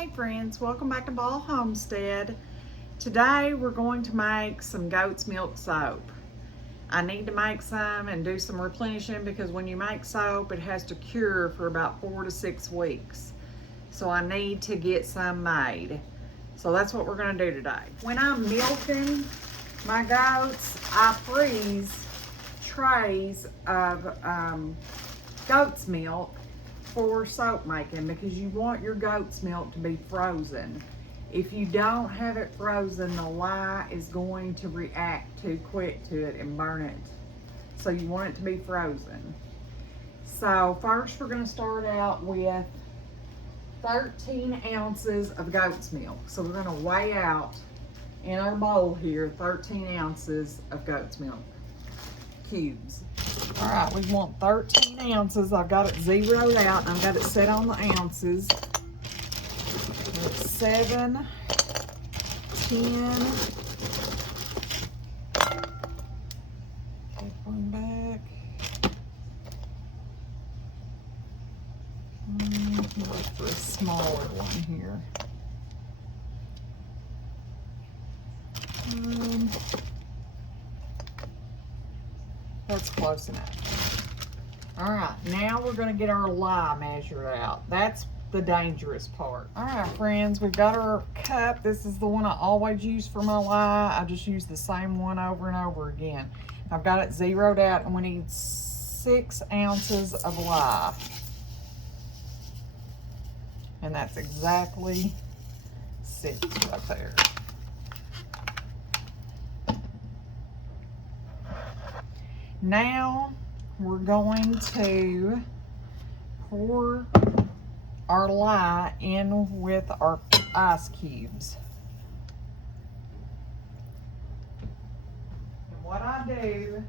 Hey friends, welcome back to Ball Homestead. Today we're going to make some goat's milk soap. I need to make some and do some replenishing because when you make soap it has to cure for about 4 to 6 weeks. So I need to get some made. So that's what we're going to do today. When I'm milking my goats, I freeze trays of goat's milk for soap making because you want your goat's milk to be frozen. If you don't have it frozen, the lye is going to react too quick to it and burn it. So you want it to be frozen. So first we're going to start out with 13 ounces of goat's milk. So we're going to weigh out in our bowl here 13 ounces of goat's milk cubes. All right, we want 13 ounces. I've got it zeroed out. I've got it set on the ounces. 7, 10. Take one back. Look for a smaller one here. That's close enough. All right, now we're gonna get our lye measured out. That's the dangerous part. All right, friends, we've got our cup. This is the one I always use for my lye. I just use the same one over and over again. I've got it zeroed out and we need 6 ounces of lye. And that's exactly 6 right there. Now we're going to pour our lye in with our ice cubes. And what I do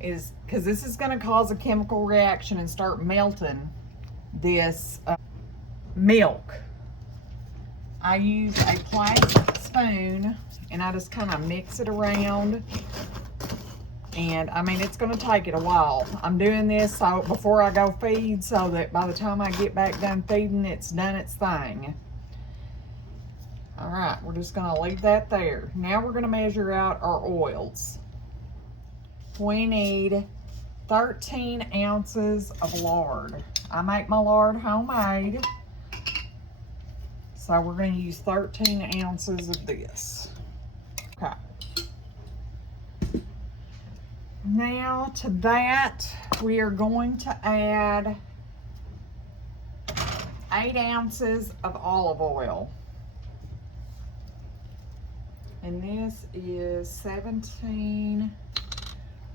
is, because this is going to cause a chemical reaction and start melting this milk, I use a plastic spoon and I just kind of mix it around. And I mean, it's gonna take it a while. I'm doing this so before I go feed so that by the time I get back done feeding, it's done its thing. All right, we're just gonna leave that there. Now we're gonna measure out our oils. We need 13 ounces of lard. I make my lard homemade. So we're gonna use 13 ounces of this. Okay. Now to that, we are going to add 8 ounces of olive oil. And this is 17.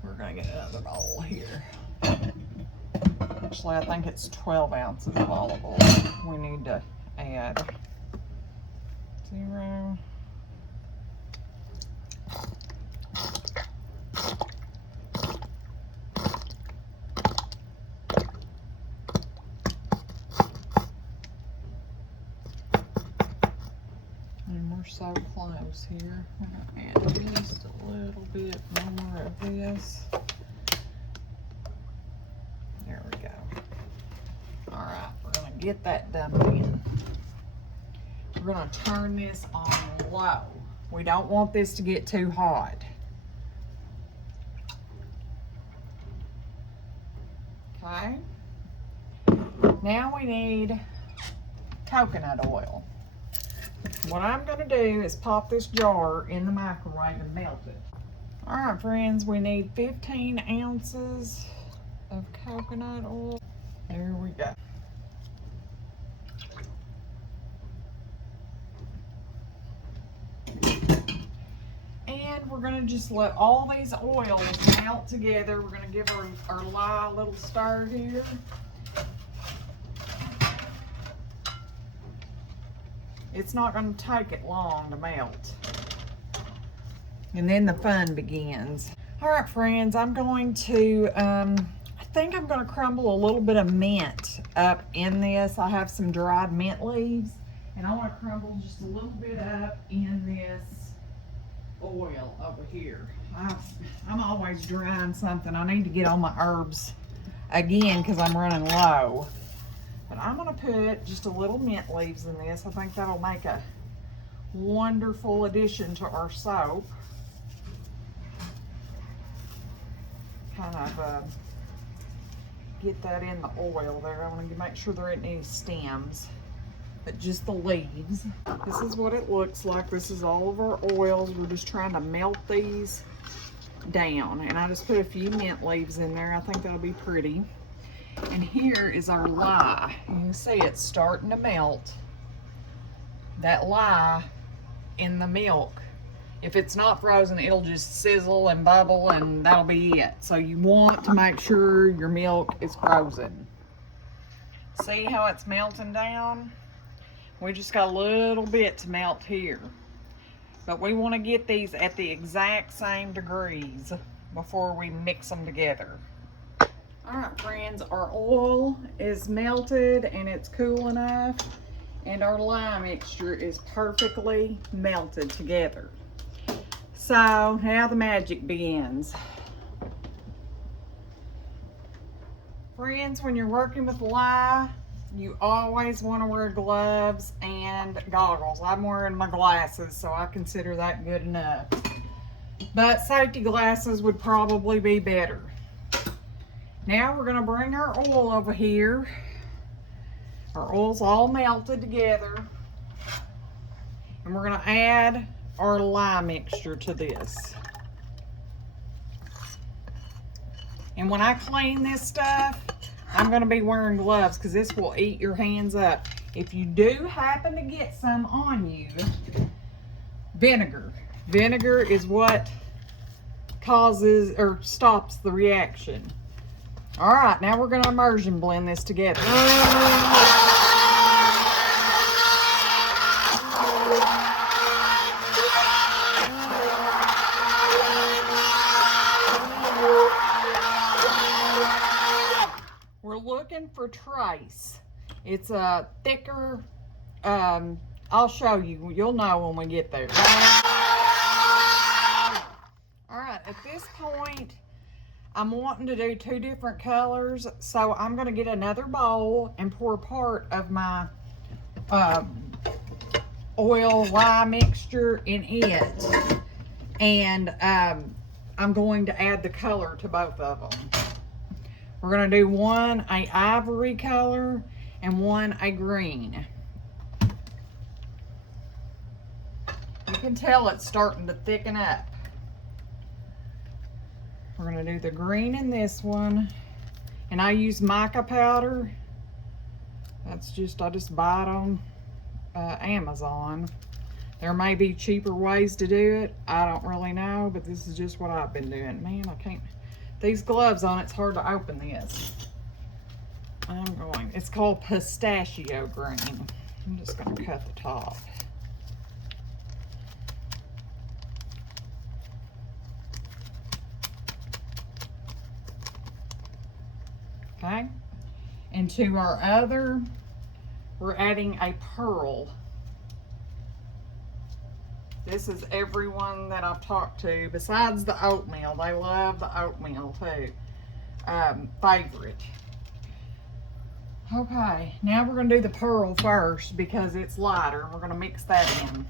We're gonna get another bowl here. Actually, I think it's 12 ounces of olive oil we need to add. 0. We're so close here. We're going to add just a little bit more of this. There we go. All right, we're going to get that dumped in. We're going to turn this on low. We don't want this to get too hot. Okay. Now we need coconut oil. What I'm going to do is pop this jar in the microwave and melt it. All right, friends, we need 15 ounces of coconut oil. There we go. And we're going to just let all these oils melt together. We're going to give our lye a little stir here. It's not going to take it long to melt. And then the fun begins. All right, friends, I'm going to, I think I'm going to crumble a little bit of mint up in this. I have some dried mint leaves, and I want to crumble just a little bit up in this oil over here. I'm always drying something. I need to get on my herbs again because I'm running low. But I'm gonna put just a little mint leaves in this. I think that'll make a wonderful addition to our soap. Kind of get that in the oil there. I want to make sure there isn't any stems, but just the leaves. This is what it looks like. This is all of our oils. We're just trying to melt these down, and I just put a few mint leaves in there. I think that'll be pretty. And here is our lye. You can see it's starting to melt. That lye in the milk, if it's not frozen, it'll just sizzle and bubble, and that'll be it. So you want to make sure your milk is frozen. See how it's melting down? We just got a little bit to melt here. But we want to get these at the exact same degrees before we mix them together. All right, friends, our oil is melted and it's cool enough, and our lye mixture is perfectly melted together. So now the magic begins. Friends, when you're working with lye, you always want to wear gloves and goggles. I'm wearing my glasses, so I consider that good enough. But safety glasses would probably be better. Now we're going to bring our oil over here. Our oil's all melted together. And we're going to add our lye mixture to this. And when I clean this stuff, I'm going to be wearing gloves because this will eat your hands up. If you do happen to get some on you, vinegar. Vinegar is what causes or stops the reaction. All right, now we're going to immersion blend this together. We're looking for trace. It's a thicker, I'll show you. You'll know when we get there. All right, at this point, I'm wanting to do 2 different colors, so I'm going to get another bowl and pour part of my oil lye mixture in it, and I'm going to add the color to both of them. We're going to do one a ivory color and one a green. You can tell it's starting to thicken up. We're going to do the green in this one, and I use mica powder. That's just, I just buy it on Amazon. There may be cheaper ways to do it. I don't really know, but this is just what I've been doing. Man, I can't, these gloves on, it's hard to open this. It's called pistachio green. I'm just going to cut the top. Okay, and to our other, we're adding a pearl. This is everyone that I've talked to, besides the oatmeal. They love the oatmeal too. Favorite. Okay, now we're going to do the pearl first because it's lighter. We're going to mix that in.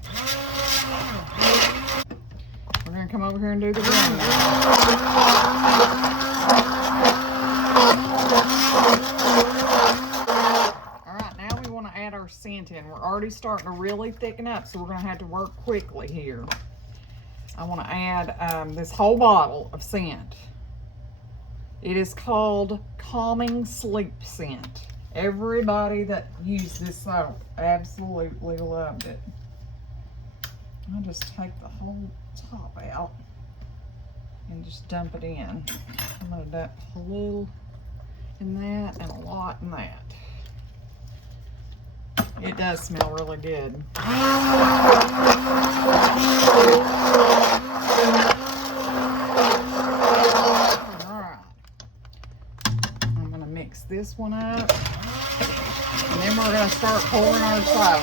We're going to come over here and do the green now. Alright, now we want to add our scent in. We're already starting to really thicken up, so we're going to have to work quickly here. I want to add this whole bottle of scent. It is called Calming Sleep Scent. Everybody that used this soap absolutely loved it. I'll just take the whole top out and just dump it in. I'm going to dump a little in that and a lot in that. It does smell really good. Alright. I'm going to mix this one up. And then we're going to start pouring our soap.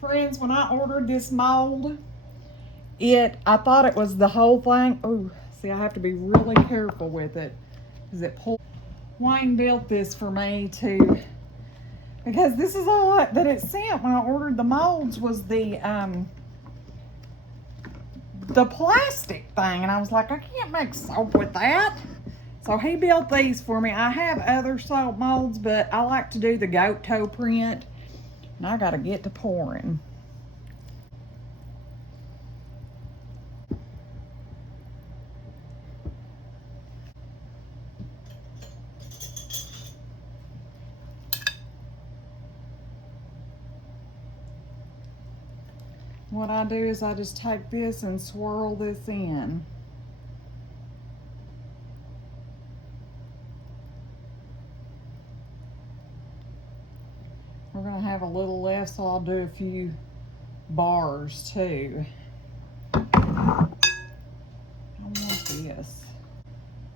Friends, when I ordered this mold, I thought it was the whole thing. Oh, see, I have to be really careful with it because it pulls. Wayne built this for me too, because this is all that it sent when I ordered the molds was the plastic thing, and I was like, I can't make soap with that. So he built these for me. I have other soap molds, but I like to do the goat toe print, and I gotta get to pouring. What I do is I just take this and swirl this in. We're gonna have a little left, so I'll do a few bars too. I want this.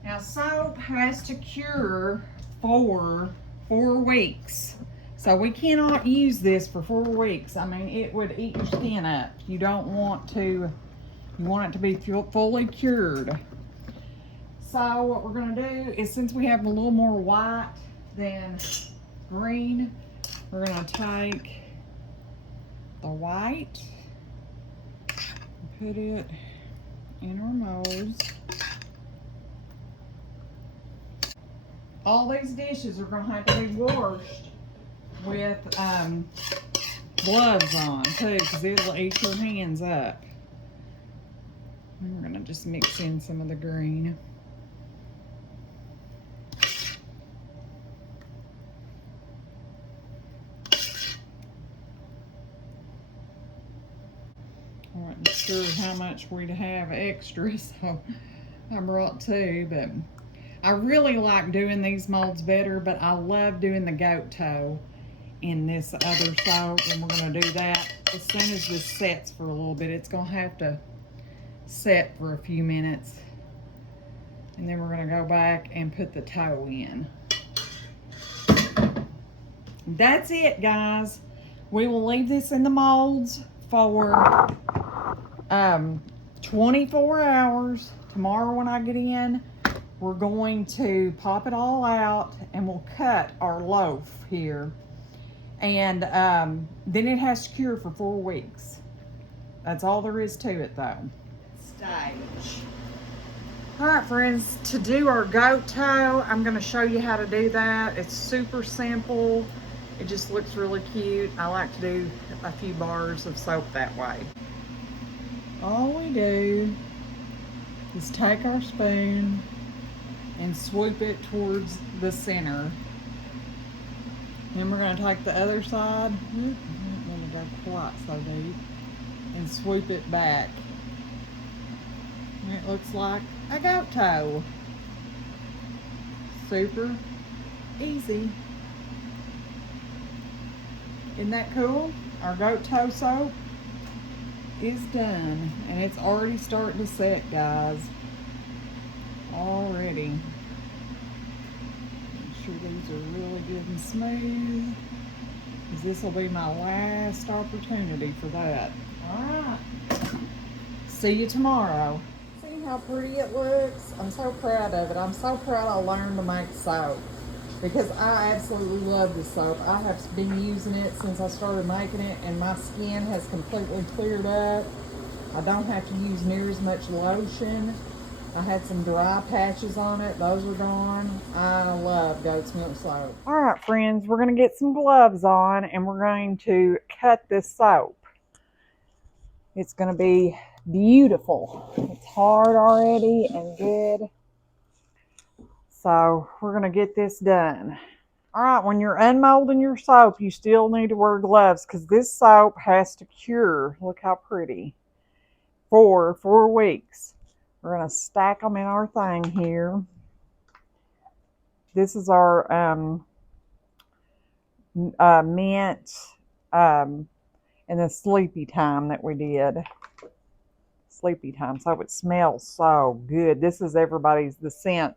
Now soap has to cure for 4 weeks. So we cannot use this for 4 weeks. I mean, it would eat your skin up. You don't want to, you want it to be fully cured. So what we're gonna do is, since we have a little more white than green, we're gonna take the white, put it in our molds. All these dishes are gonna have to be washed with gloves on too, because it'll eat your hands up. And we're gonna just mix in some of the green. I wasn't sure how much we'd have extra, so I brought 2, but I really like doing these molds better, but I love doing the goat toe in this other soap, and we're gonna do that as soon as this sets for a little bit. It's gonna have to set for a few minutes, and then we're gonna go back and put the toe in. That's it, guys. We will leave this in the molds for 24 hours. Tomorrow when I get in, we're going to pop it all out and we'll cut our loaf here. And then it has to cure for 4 weeks. That's all there is to it though. Stage. All right, friends, to do our goat toe, I'm gonna show you how to do that. It's super simple. It just looks really cute. I like to do a few bars of soap that way. All we do is take our spoon and swoop it towards the center. Then we're going to take the other side, I don't want to go quite so deep, and swoop it back. And it looks like a goat toe. Super easy. Isn't that cool? Our goat toe soap is done, and it's already starting to set, guys. Already. Make sure these are really good and smooth, because this will be my last opportunity for that. All right. See you tomorrow. See how pretty it looks? I'm so proud of it. I'm so proud I learned to make soap, because I absolutely love this soap. I have been using it since I started making it, and my skin has completely cleared up. I don't have to use near as much lotion. I had some dry patches on it. Those are gone. I love goat's milk soap. All right, friends, we're going to get some gloves on, and we're going to cut this soap. It's going to be beautiful. It's hard already and good. So we're going to get this done. All right, when you're unmolding your soap, you still need to wear gloves, because this soap has to cure. Look how pretty. For 4 weeks. We're going to stack them in our thing here. This is our mint and the sleepy time that we did. Sleepy time. So it smells so good. This is the scent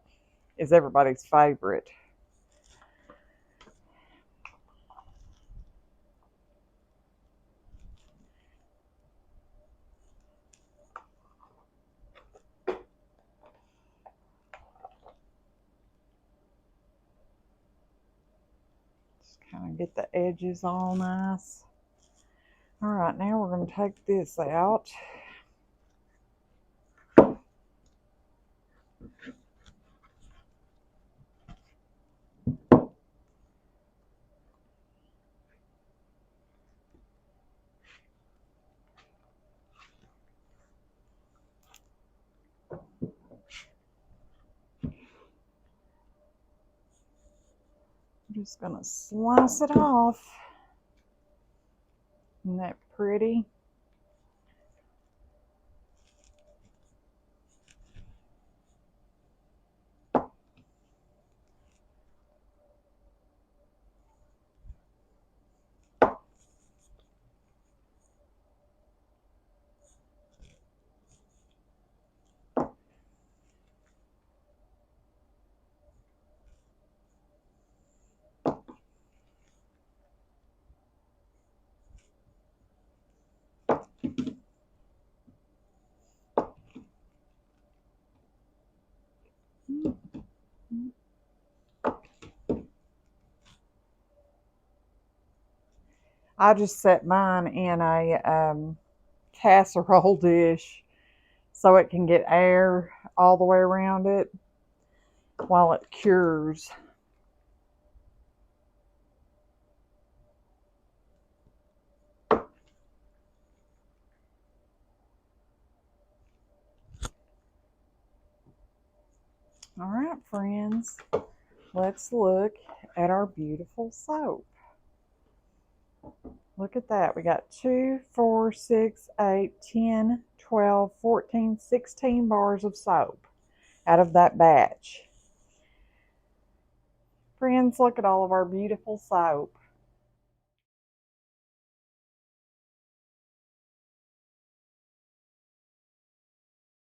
is everybody's favorite. kind of get the edges all nice. All right, now we're going to take this out. I'm just going to slice it off. Isn't that pretty? I just set mine in a casserole dish so it can get air all the way around it while it cures. All right, friends, let's look at our beautiful soap. Look at that. We got 2, 4, 6, 8, 10, 12, 14, 16 bars of soap out of that batch. Friends, look at all of our beautiful soap.